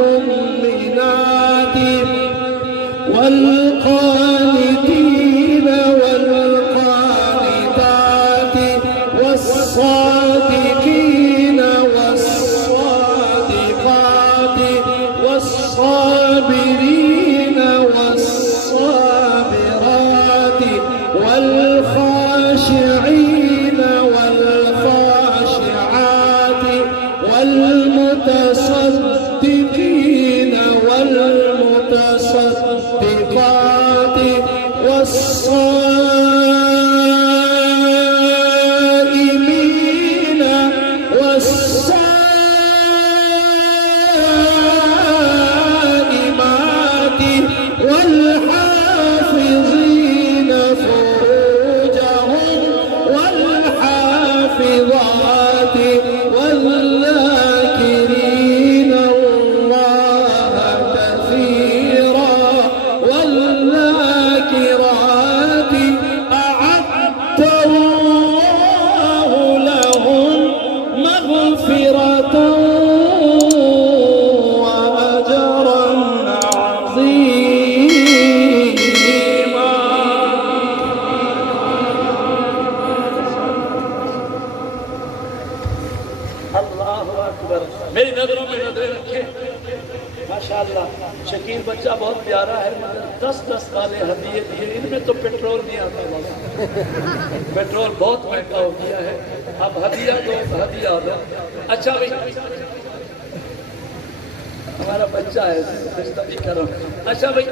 والمؤمنات والقانتين والقانتات والصادقين والصادقات والصابرين والصابرات والخاشعين والخاشعات والمتصدقين والمتصدقات والصائمين والصائمات والحافظين فروجهم والحافظات والذاكرين الله كثيرا والذاكرات أعد الله لهم مغفرة وأجرا عظيما. اللہ اکبر. میری نظروں میں نظریں رکھیں. ماشاءاللہ شکیل بچہ بہت پیارا ہے مگر 10 کالے ہدیے دیے. ان میں تو پیٹرول نہیں آتا بابا. پیٹرول بہت مہنگا ہو گیا ہے. اب ہدیہ دو ہدیہ دو. اچھا بھائی ہمارا بچہ ہے رشتہ بھی کرو. اچھا بھائی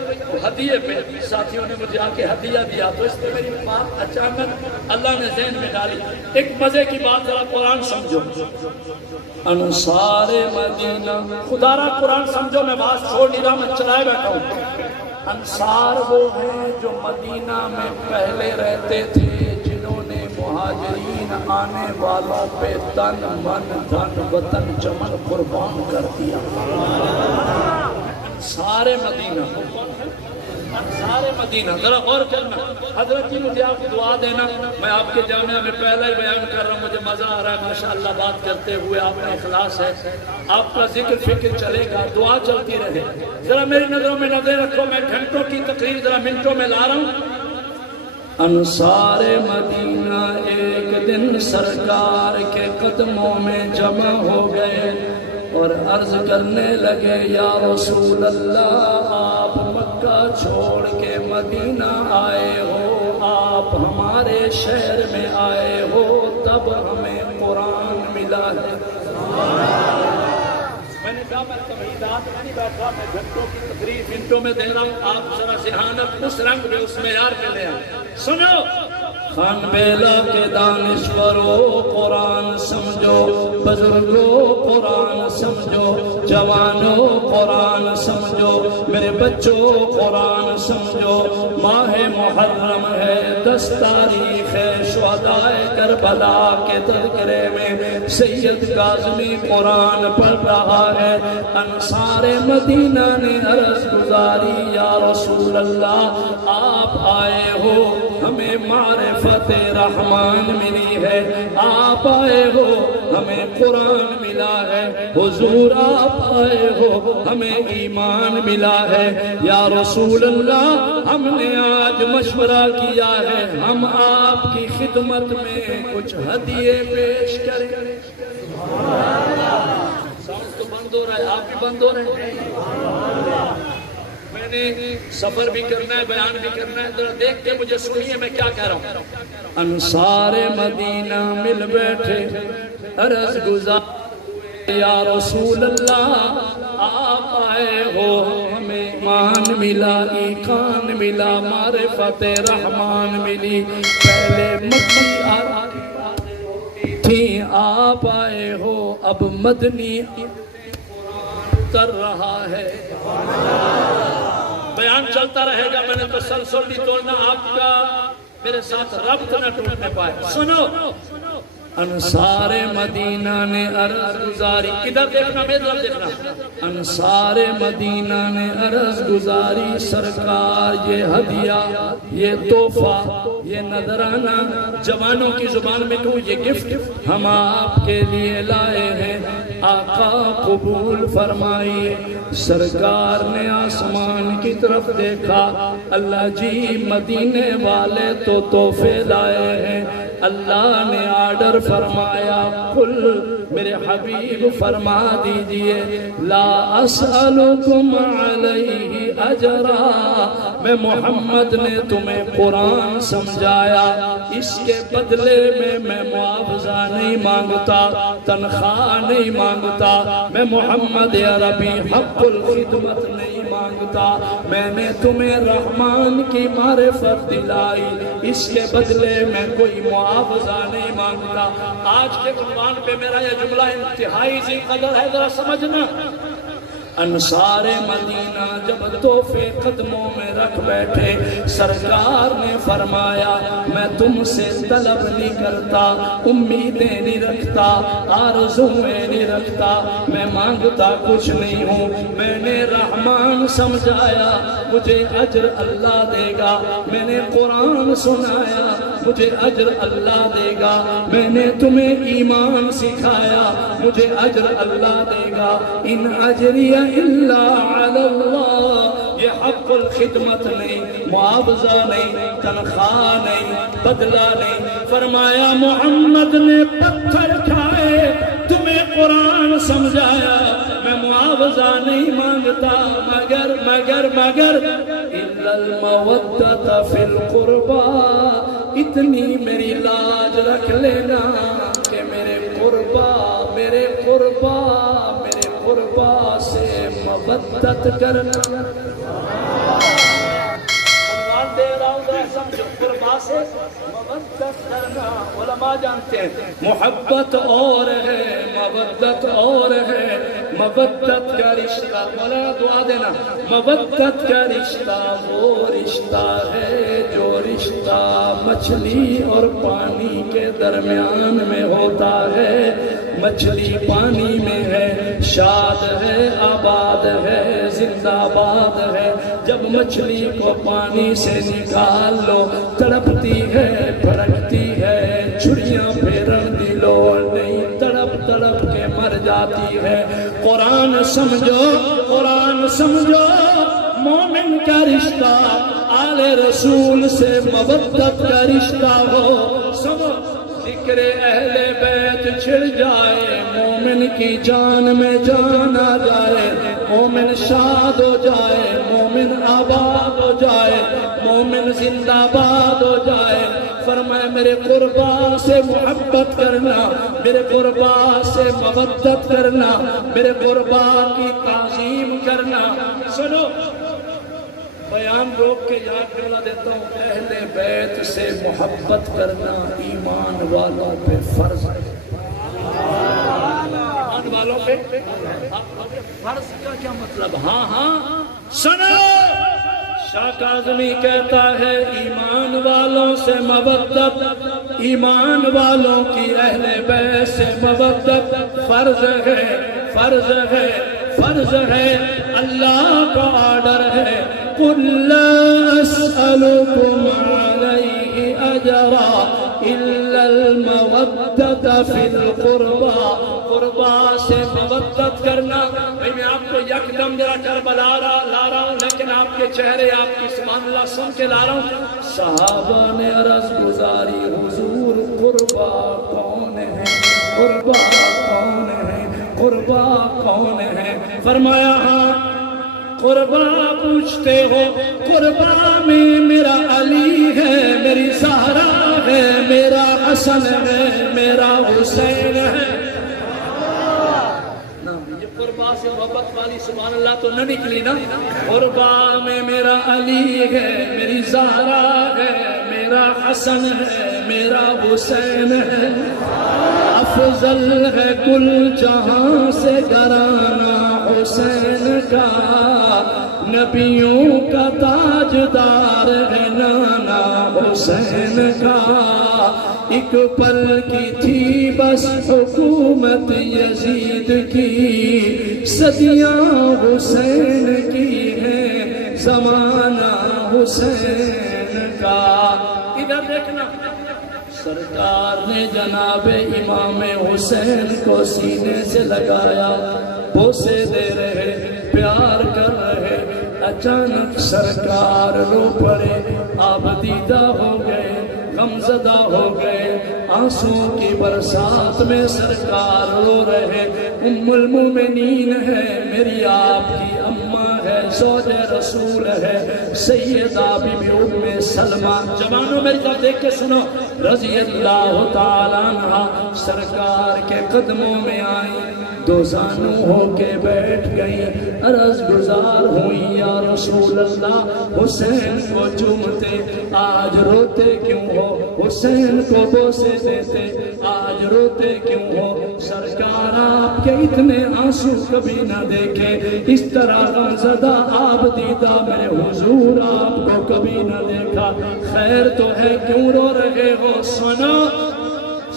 ہدیے پہ ساتھیوں نے مجھے آ کے ہدیہ دیا تو اس پہ میری بات اچانک اللہ نے ذہن میں ڈالی. ایک مزے کی بات ذرا قرآن سمجھو. انصار مدینہ خدا را قرآن سمجھو. میں بات چھوڑ نہیں رہا میں چلائے بیٹھا ہوں. انصار وہ ہیں جو مدینہ میں پہلے رہتے تھے جنہوں نے مہاجرین آنے والوں پہ تن من دھن وطن چمن قربان کر دیا. انصار مدینہ. انصار مدینہ ذرا غور کرنا. حضرت جی مجھے آپ دعا دینا. میں آپ کے جامعہ میں پہلا ہی بیان کر رہا ہوں. مجھے مزہ آ رہا ہے ماشاءاللہ بات کرتے ہوئے. آپ کا اخلاص ہے. آپ کا ذکر فکر چلے گا. دعا چلتی رہے. ذرا میری نظروں میں نظر رکھو. میں گھنٹوں کی تقریر ذرا منٹوں میں لا رہا ہوں. انصار مدینہ ایک دن سرکار کے قدموں میں جمع ہو گئے اور عرض کرنے لگے یا رسول اللہ آپ مکہ چھوڑ کے مدینہ آئے ہو. آپ ہمارے شہر میں آئے ہو تب ہمیں قرآن ملا ہے. میں نے کہا میں تمہیدات میں نہیں بیٹھا. میں گھنٹوں کی تقریر منٹوں میں دے رہا ہوں. آپ ذرا ذہانت اس رنگ میں اس معیار میں لے آئیں. سنو خان بیلا کے دانشورو قرآن سمجھو. بزرگو قرآن سمجھو. جوانو قرآن سمجھو. میرے بچوں قرآن سمجھو. ماہ محرم ہے 10 تاریخ ہے. شہدائے کربلا کے تذکرے میں سید کاظمی قرآن پڑھ رہا ہے. انصار مدینہ نے عرض گزاری یا رسول اللہ آپ آئے ہو ہمیں معرفت رحمان ملی ہے. آپ آئے ہو ہمیں قرآن ملا ہے. حضور آپ آئے ہو ہمیں ایمان ملا ہے. یا رسول اللہ ہم نے آج مشورہ کیا ہے ہم آپ کی خدمت میں کچھ ہدیے پیش کریں. ساؤنڈ تو بند ہو رہا ہے. آپ بھی بند ہو رہے ہیں. میں نے سفر بھی کرنا ہے بیان بھی کرنا ہے. ذرا دیکھ کے مجھے سنیے میں کیا کہہ رہا ہوں. انصار مدینہ مل بیٹھے عرض گزار یا رسول اللہ آپ آئے ہو ہمیں ایمان ملا ایقان ملا معرفت رحمان ملی. پہلے مکی آتی تھی آپ آئے ہو اب مدنی اتر رہا ہے. بیان چلتا رہے گا. میں نے تسلسل نہیں توڑنا. آپ کا میرے ساتھ ربط نہ ٹوٹنے پائے. سنو انصار مدینہ نے عرض گزاری، ادھر دیکھنا میری طرف دیکھنا، انصار مدینہ نے عرض گزاری سرکار یہ ہدیہ، یہ تحفہ، یہ نذرانہ، جوانوں کی زبان میں کہوں یہ گفٹ ہم آپ کے لیے لائے ہیں، آقا قبول فرمائیے۔ سرکار نے آسمان کی طرف دیکھا، اللہ جی مدینے والے تو تحفے لائے ہیں، اللہ نے آرڈر فرمایا، قل میرے حبیب فرما دیجئے، لا اسألکم علیہ اجرا، میں محمد نے تمہیں قرآن سمجھایا، اس کے بدلے میں معاوضہ نہیں مانگتا، تنخواہ نہیں مانگتا، میں محمد عربی حق الخدمت نہیں مانگتا، میں نے تمہیں رحمان کی معرفت دلائی، اس کے بدلے میں کوئی معاوضہ نہیں مانگتا۔ آج کے عنوان پہ میرا یہ جملہ انتہائی ذی قدر ہے، ذرا سمجھنا۔ انصار مدینہ جب تحفے قدموں میں رکھ بیٹھے، سرکار نے فرمایا میں تم سے طلب نہیں کرتا، امیدیں نہیں رکھتا، آرزویں نہیں رکھتا، میں مانگتا کچھ نہیں ہوں، میں نے رحمان سمجھایا، مجھے اجر اللہ دے گا، میں نے قرآن سنایا، مجھے اجر اللہ دے گا، میں نے تمہیں ایمان سکھایا، مجھے اجر اللہ دے گا، ان اجری اللہ علی اللہ، یہ حق الخدمت نہیں، معاوضہ نہیں، تنخواہ نہیں، بدلہ نہیں۔ فرمایا محمد نے پتھر کھائے، تمہیں قرآن سمجھایا، میں معاوضہ نہیں مانگتا، مگر الا المودۃ فی القربى، اتنی میری لاج رکھ لینا کہ میرے قربا سے مودت کرنا۔ عنوان دے رہا ہوں ذرا سمجھو، قربا سے مودت کرنا۔ علماء جانتے ہیں محبت اور ہے، مودت اور ہے، مودت کا رشتہ، مولا دعا دینا، مودت کا رشتہ وہ رشتہ ہے جو رشتہ مچھلی اور پانی کے درمیان میں ہوتا ہے۔ مچھلی پانی میں ہے، شاد ہے، آباد ہے، زندہ باد ہے، جب مچھلی کو پانی سے نکال لو تڑپتی ہے، بھڑکتی ہے، چھڑیاں پھیرن دی لوڑ نہیں، تڑپ تڑپ کے مر جاتی ہے۔ قرآن سمجھو، مومن کا رشتہ آل رسول سے مودت کا رشتہ ہو، سمجھو ذکر اہل بیت چھڑ جائے، مومن کی جان میں جان آ جائے، مومن شاد ہو جائے، مومن آباد ہو جائے، مومن زندہ باد ہو جائے۔ فرمایا میرے قربا سے محبت کرنا، میرے قربا سے مودت کرنا، میرے قربا کی تعظیم کرنا۔ سنو بیان روک کے یاد کرنا دیتا ہوں، اہل بیت سے محبت کرنا ایمان والوں پہ فرض ہے۔ ایمان والوں پہ فرض کا کیا مطلب؟ ہاں سنو، شاہ کاظمی کہتا ہے ایمان والوں سے مودت، ایمان والوں کی اہل بیت سے مودت فرض ہے، اللہ کا آرڈر ہے، قُلْ لَا أَسْأَلُكُمْ عَلَيْهِ أَجْرًا إِلَّا الْمَوَدَّةَ فِي الْقُرْبَى۔ قربا سے مودت کرنا۔ بھئی میں آپ کو یکدم میرا کربلا لا رہا ہوں، لیکن آپ کے چہرے، آپ کی سبحان اللہ سن کے لا رہا ہوں۔ صحابہ نے عرض گزاری، حضور قربا کون ہے؟ قربا کون ہے؟ قربا کون ہے؟ فرمایا ہاں قربا پوچھتے ہو، قربا میں میرا علی ہے، میری زہرا ہے، میرا حسن ہے، میرا حسین ہے۔ یہ قربا سے محبت والی سبحان اللہ تو نہ نکلی نا۔ قربا میں میرا علی ہے، میری زہرا ہے، میرا حسن ہے، میرا حسین ہے۔ افضل ہے کل جہاں سے گھرانہ حسین کا، نبیوں کا تاجدار ہے نانا حسین کا۔ ایک پل کی تھی بس حکومت یزید کی، صدیاں حسین کی ہیں زمانہ حسین کا۔ ادھر دیکھنا، سرکار نے جناب امام حسین کو سینے سے لگایا، بوسے دے رہے، پیار کر رہے، اچانک سرکار رو پڑے، آپ دیدہ ہو گئے، غمزدہ ہو گئے، آنسو کی برسات میں سرکار رو رہے۔ ام المومنین ہے، میری آپ کی اماں ہے، زوج رسول ہے، سیدہ بی بی ام سلمہ۔ جوانوں میری طرف دیکھ کے سنو، رضی اللہ تعالیٰ عنہ سرکار کے قدموں میں آئیں، دو زانو ہو کے بیٹھ گئیں، عرض گزار ہوئی، یا رسول اللہ حسین کو چومتے آج روتے کیوں ہو، حسین کو بوسے دیتے آج روتے کیوں ہو؟ سرکار آپ کے اتنے آنسو کبھی نہ دیکھے، اس طرح غمزدہ آپ دیدہ میں حضور آپ کو کبھی نہ دیکھا، خیر تو ہے کیوں رو رہے ہو؟ سنو،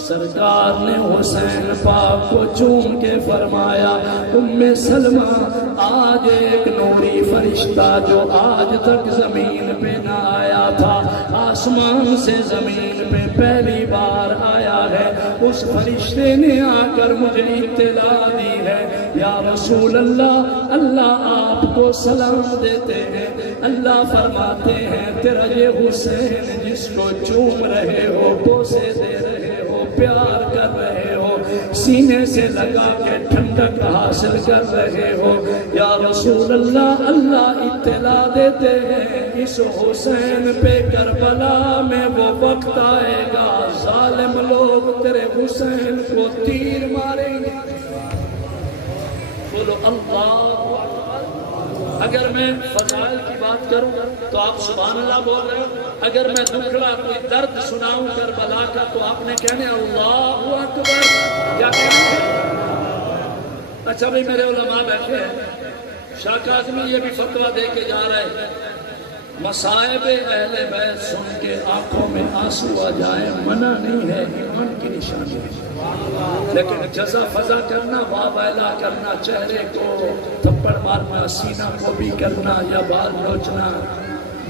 سرکار نے حسین پاک کو چوم کے فرمایا، ام سلمہ آج ایک نوری فرشتہ جو آج تک زمین پہ نہ آیا تھا، آسمان سے زمین پہ پہلی بار آیا ہے، اس فرشتے نے آ کر مجھے اطلاع دی ہے، یا رسول اللہ، اللہ آپ کو سلام دیتے ہیں، اللہ فرماتے ہیں تیرا یہ حسین جس کو چوم رہے ہو، بوسے دے رہے ہو، پیار کر رہے ہو، سینے سے لگا کے ٹھنڈک حاصل کر رہے ہو، یا رسول اللہ، اللہ اطلاع دیتے ہیں اس حسین پہ کربلا میں وہ وقت آئے گا ظالم لوگ تیرے حسین کو تیر ماریں گے۔ بولو اللہ اکبر۔ اگر میں فضائل کی بات کروں تو آپ سبحان اللہ بول رہے ہو، اگر میں دکھڑا کوئی درد سناؤں کربلا کا تو آپ نے کہنے اللہ اکبر، کیا کہنا ہے؟ اچھا بھئی میرے علماء بیٹھے ہیں، شاہ کاظمی یہ بھی فتویٰ دے کے جا رہے ہیں، مصائب اہل بیت سن کے آنکھوں میں آنسو آ جائے منع نہیں ہے، ایمان کی نشانی ہے، لیکن جزا فضا کرنا، واہ ویلا کرنا، چہرے کو تھپڑ مارنا، سینہ کو بھی کرنا یا بال نوچنا،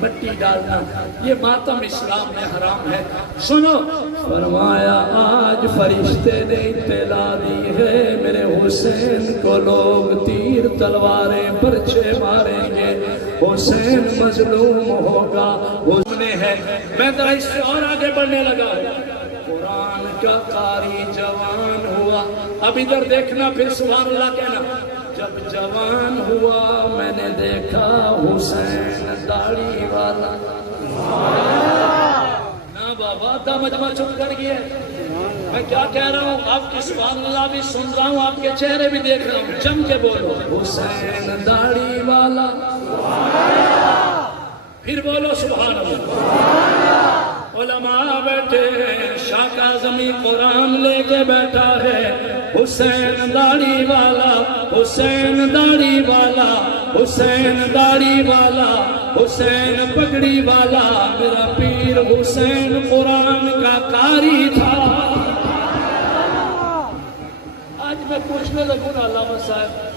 مٹی ڈالنا، یہ ماتم اسلام میں حرام ہے۔ سنو، فرمایا آج فرشتے نے اطلاع دی ہے میرے حسین کو لوگ تیر تلواریں برچھے ماریں گے، حسین مظلوم ہوگا، حسن ہے۔ میں ذرا اس سے اور آگے بڑھنے لگا ہوں، قرآن کا قاری جوان ہوا، اب ادھر دیکھنا پھر سبحان اللہ کہنا، جب جوان ہوا میں نے دیکھا حسین داڑھی والا، نا بابا دا مجمع چپ کر گیا، میں کیا کہہ رہا ہوں، آپ کی سبحان اللہ بھی سن رہا ہوں، آپ کے چہرے بھی دیکھ رہا ہوں، جم کے بولو حسین داڑھی والا، پھر بولو سبحان اللہ۔ علماء بیٹھے ہیں، شاہ کاظمی قرآن لے کے بیٹھا ہے، حسین داڑھی والا، حسین داڑھی والا، حسین داڑھی والا، حسین پگڑی والا، میرا پیر حسین قرآن کا قاری تھا۔ آج میں پوچھنے لگوں نا علامہ صاحب،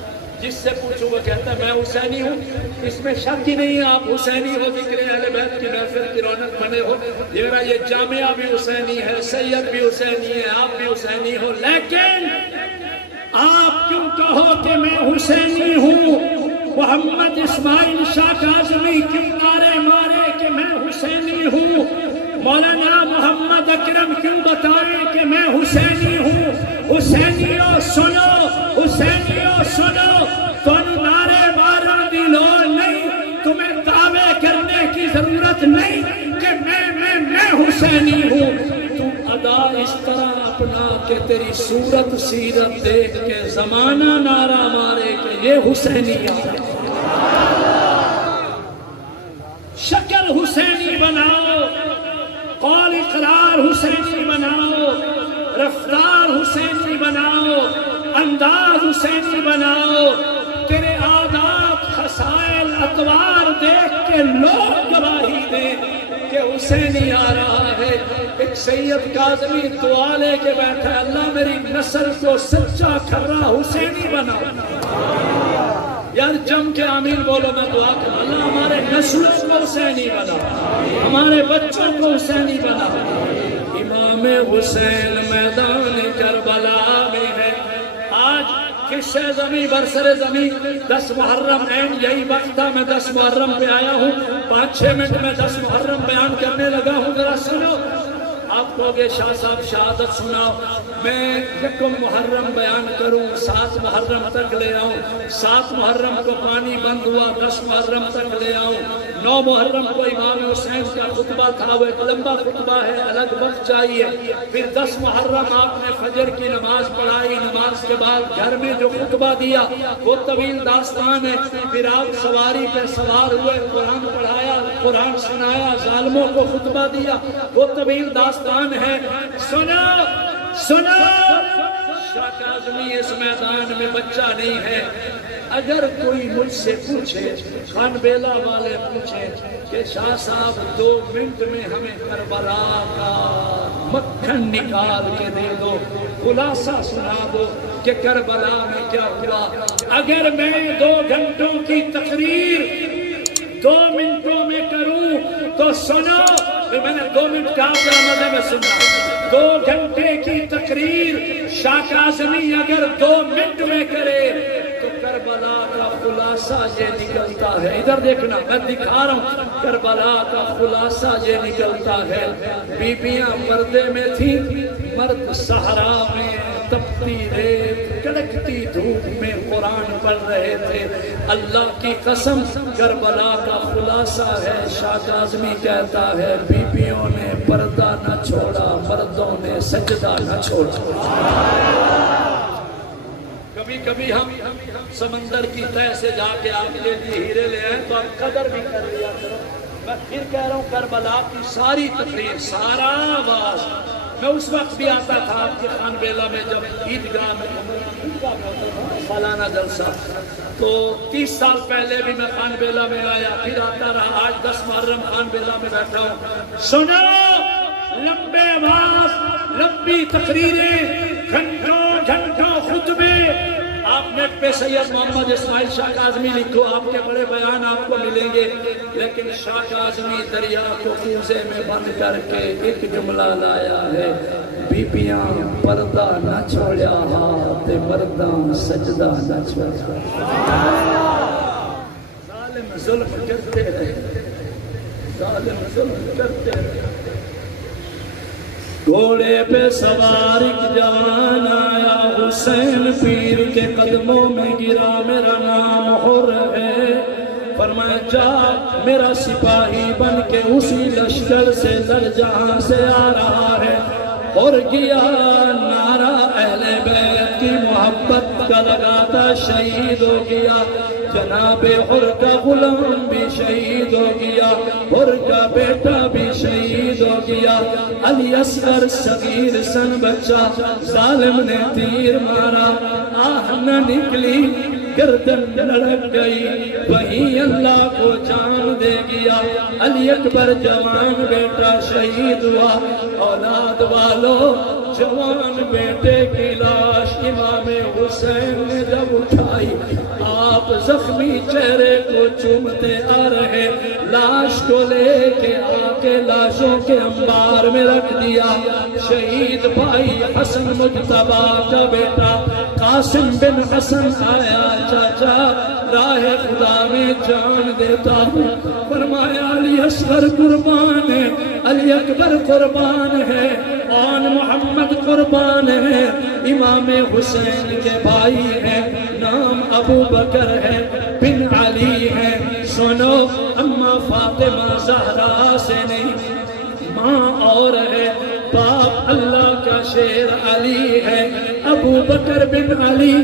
جس سے پوچھوں وہ کہتا ہے میں حسینی ہوں، اس میں شک ہی نہیں ہے، آپ حسینی ہو، ذکر اہل بیت کی محفل کی رونق بنے ہو، یہ جامعہ بھی حسینی ہے، سید بھی حسینی ہے، آپ بھی حسینی ہو، لیکن آپ کیوں کہو کہ میں حسینی ہوں؟ محمد اسماعیل شاہ کاظمی کیوں نعرے مارے کہ میں حسینی ہوں؟ مولانا محمد اکرم کیوں بتائے کہ میں حسینی ہوں؟ حسینیوں سنو، حسینیوں سنو، تم نعرے مارن دی لوڑ نہیں، تمہیں دعوے کرنے کی ضرورت نہیں کہ میں حسینی ہوں، تم ادا اس طرح اپنا کہ تیری صورت سیرت دیکھ کے زمانہ نعرہ مارے کہ یہ حسینی ہے، شکل حسینی بناؤ، قول اقرار حسینی بناؤ، رفتار حسینی بناؤ، انداز حسینی بناؤ، تیرے عادات خصائل الاطوار دیکھ کے لوگ گواہی دیں کہ حسینی آ رہا ہے۔ ایک سید کاظمی دعا لے کے بیٹھا ہے، اللہ میری نسل کو سچا کھرا حسینی بنا۔ یار جم کے آمین بولو، میں دعا کروں اللہ ہمارے نسلوں کو حسینی بنا، ہمارے بچوں کو حسینی بنا۔ امام حسین میدان کربلا میں ہے آج، کس زمین برسر زمین 10 محرم این یہی وقت تھا، میں 10 محرم پہ آیا ہوں، 5-6 منٹ میں 10 محرم بیان کرنے لگا ہوں، ذرا سنو۔ آپ کہو گے شاہ صاحب شہادت سناؤ، میں یکم محرم بیان کروں، 7 محرم تک لے آؤں، 7 محرم کو پانی بند ہوا، 10 محرم تک لے آؤں، 9 محرم کو امام حسین کا خطبہ تھا، وہ ایک لمبا خطبہ ہے، الگ وقت چاہیے، پھر 10 محرم آپ نے فجر کی نماز پڑھائی، نماز کے بعد گھر میں جو خطبہ دیا وہ طویل داستان ہے، پھر آپ سواری پہ سوار ہوئے، قرآن پڑھایا، قرآن سنایا، ظالموں کو خطبہ دیا، وہ طویل داستان ہے۔ سنو سنو، شاہ کاظمی اس میدان میں بچہ نہیں ہے۔ اگر کوئی مجھ سے پوچھے، خان بیلہ والے پوچھیں کہ شاہ صاحب 2 منٹ میں ہمیں کربلا کا مکھن نکال کے دے دو، خلاصہ سنا دو کہ کربلا میں کیا ہوا، اگر میں 2 گھنٹوں کی تقریر 2 منٹوں میں کروں تو سنو، میں نے 2 منٹ کہا کیا مطلب ہے سننا، 2 گھنٹے کی تقریر شاہ کاظمی اگر 2 منٹ میں کرے تو کربلا کا خلاصہ یہ نکلتا ہے۔ ادھر دیکھنا، میں دکھا رہا ہوں، کربلا کا خلاصہ یہ نکلتا ہے۔ بیبیاں پردے میں تھیں، مرد صحرا میں تپتی ریت کڑکتی دھوپ میں قرآن پڑھ رہے تھے۔ اللہ کی قسم کربلا کا خلاصہ ہے، شاہ کاظمی کہتا ہے بیبیوں نے پردہ نہ چھوڑا، مردوں نے سجدہ نہ چھوڑا۔ کبھی کبھی ہم سمندر کی تہہ سے جا کے آپ کے لیے ہیرے لے آئیں تو آپ قدر بھی کر لیا کرو۔ میں پھر کہہ رہا ہوں، کربلا کی ساری تقریر، سارا آواز، میں اس وقت بھی آتا تھا آپ کے خان بیلہ میں جب عیدگاہ میں سالانہ جلسہ، تو 30 سال پہلے بھی میں خان بیلہ میں آیا، پھر آتا رہا، آج 10 محرم خان بیلہ میں بیٹھا ہوں۔ سنو، لمبے آواز، لمبی تقریریں، گھنٹوں گھنٹوں خطبے، آپ نیٹ پہ سید محمد اسماعیل شاہ کاظمی لکھو، آپ کے بڑے بیان آپ کو ملیں گے، لیکن شاہ کاظمی دریا کو کوزے میں بند کر کے ایک جملہ لایا ہے، بیبیاں پردہ نہ چھوڑیا ہاتھ مرداں سجدہ نہ چھوڑیا۔ ظالم ظلم کرتے رہے، ظالم ظلم کرتے رہے۔ گھوڑے پہ سوار ایک جوان آیا، حسین پیر کے قدموں میں گرا، میرا نام حر ہے، فرمایا جا میرا سپاہی بن کے اسی لشکر سے لڑ جہاں سے آ رہا ہے۔ اور گیا نعرہ اہل بیت کی محبت کا لگاتا، شہید ہو گیا جناب حر کا غلام بھی شہید ہو گیا، حر کا بیٹا بھی شہید ہو گیا۔ علی اصغر صغیر سن بچہ، ظالم نے تیر مارا، آہ نہ نکلی، گردن لڑک گئی، وہیں اللہ کو جان دے گیا۔ علی اکبر جوان بیٹا شہید ہوا، اولاد والو جوان بیٹے کی لاش امام حسین نے جب اٹھائی، آپ زخمی چہرے کو چومتے آ رہے، لاش کو لے کے آ کے لاشوں کے انبار میں رکھ دیا۔ شہید بھائی حسن مجتبی کا بیٹا قاسم بن حسن آیا، چاچا راہ خدا میں جان دیتا ہوں، فرمایا علی اصغر قربان ہے، علی اکبر قربان ہے، آن محمد قربان ہے، امام حسین کے بھائی ہیں، نام ابو بکر ہے، بن علی ہے۔ سنو، اماں فاطمہ زہرا سے نہیں، ماں اور ہے، باپ اللہ کا شیر علی ہے، ابو بکر بن علی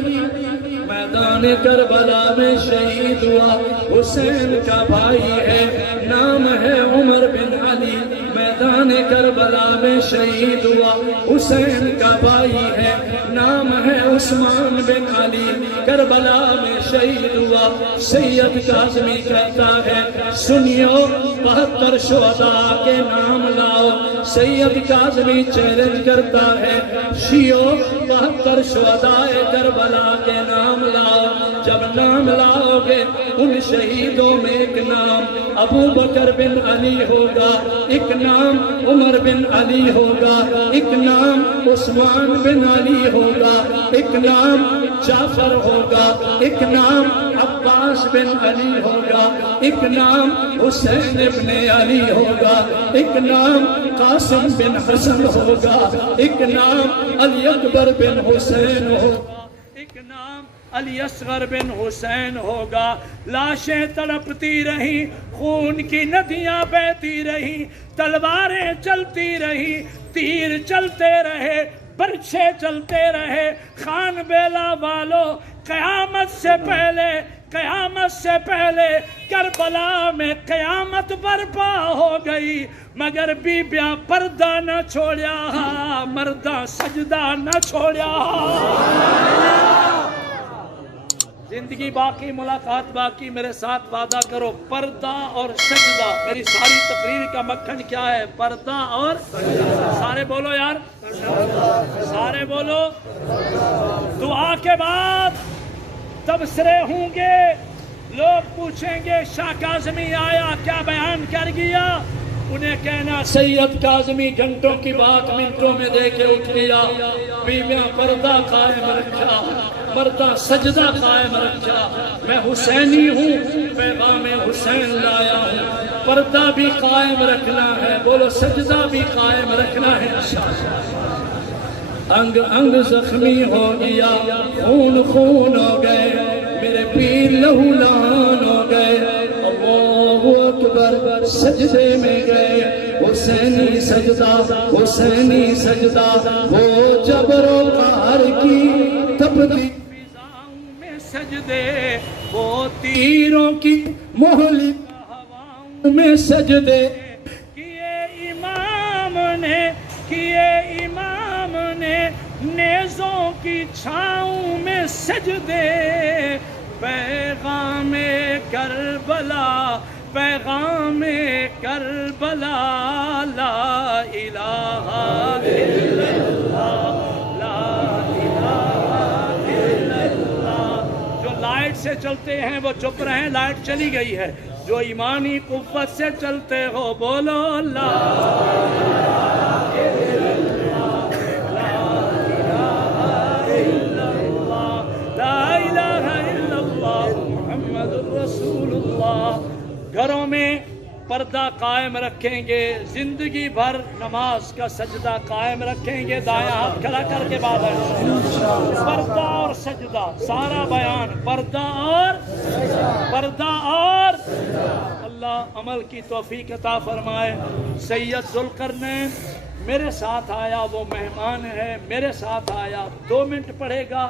میدان کربلا میں شہید ہوا، حسین کا بھائی ہے، نام ہے عمر بن علی، میدان کربلا میں شہید ہوا، حسین کا بھائی ہے، نام ہے عثمان بن علی، کربلا میں شہید ہوا۔ سید کاظمی کہتا ہے سنیو 72 شہداء کے نام لاؤ۔ سید کاظمی چیلنج کرتا ہے شیعو 72 شہداء کربلا کے نام لاؤ۔ جب نام لاؤ گے ان شہیدوں میں ایک نام ابو بکر بن علی ہوگا، ایک نام عمر بن علی ہوگا، ایک نام عثمان بن علی ہوگا، ایک نام جعفر ہوگا، ایک نام عباس بن علی ہوگا، ایک نام حسین ابن علی ہوگا، ایک نام قاسم بن حسن ہوگا، ایک نام علی اکبر بن حسین ہوگا، ایک نام علی اصغر بن حسین ہوگا۔ لاشیں تڑپتی رہیں، خون کی ندیاں بہتی رہیں، تلواریں چلتی رہیں، تیر چلتے رہے، برچھے چلتے رہے۔ خان بیلا والوں قیامت سے پہلے کربلا میں قیامت برپا ہو گئی، مگر بیبیاں پردہ نہ چھوڑیا، مرداں سجدہ نہ چھوڑیا۔ زندگی باقی، ملاقات باقی، میرے ساتھ وعدہ کرو پردہ اور سجدہ۔ میری ساری تقریر کا مکھن کیا ہے؟ پردہ اور سجدہ۔ سارے بولو یار، سارے بولو۔ دعا کے بعد تبصرے ہوں گے، لوگ پوچھیں گے شاہ کاظمی آیا کیا بیان کر گیا؟ انہیں کہنا سید کاظمی گھنٹوں کی بات منٹوں میں دے کے اٹھ گیا۔ بیویاں پردہ قائم رکھا، مردہ سجدہ قائم رکھا۔ میں حسینی ہوں، پیغام حسین لایا ہوں۔ پردہ بھی قائم رکھنا ہے، بولو سجدہ بھی قائم رکھنا ہے۔ انگ انگ زخمی ہو گیا، خون خون ہو گئے، میرے پیر لہو لہان ہو گئے۔ اللہ اکبر، سجدے میں گئے، حسینی سجدہ، حسینی سجدہ۔ وہ جبر و قہر کی تپتی فضاؤں میں سجدے، وہ تیروں کی مہلک ہواؤں میں سجدے کیے امام نے نیزوں کی چھاؤں میں سجدے۔ پیغام کربلا، پیغام کربلا، لا الہ الا اللہ، لا الہ الا اللہ۔ جو لائٹ سے چلتے ہیں وہ چپ رہیں، لائٹ چلی گئی ہے۔ جو ایمانی قوت سے چلتے ہو بولو اللہ، گھروں میں پردہ قائم رکھیں گے، زندگی بھر نماز کا سجدہ قائم رکھیں گے۔ دایاں ہاتھ کھڑا کر کے بعد پردہ اور سجدہ، سارا بیان پردہ اور اللہ عمل کی توفیق عطا فرمائے۔ سید ذوالقرنین میرے ساتھ آیا، وہ مہمان ہے، میرے ساتھ آیا، 2 منٹ پڑھے گا،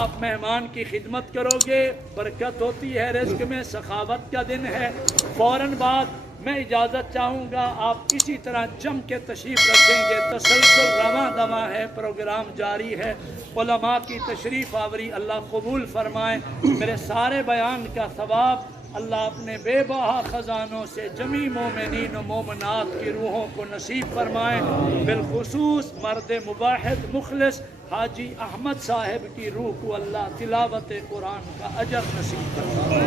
آپ مہمان کی خدمت کرو گے، برکت ہوتی ہے رزق میں، سخاوت کا دن ہے۔ فوراً بعد میں اجازت چاہوں گا، آپ اسی طرح جم کے تشریف رکھیں گے۔ تسلسل رواں دواں ہے، پروگرام جاری ہے۔ علماء کی تشریف آوری اللہ قبول فرمائے۔ میرے سارے بیان کا ثواب اللہ اپنے بے بہا خزانوں سے جمی مومنین و مومنات کی روحوں کو نصیب فرمائے۔ بالخصوص مرد مباحث مخلص حاجی احمد صاحب کی روح کو اللہ تلاوت قرآن کا اجر نصیب فرمائے۔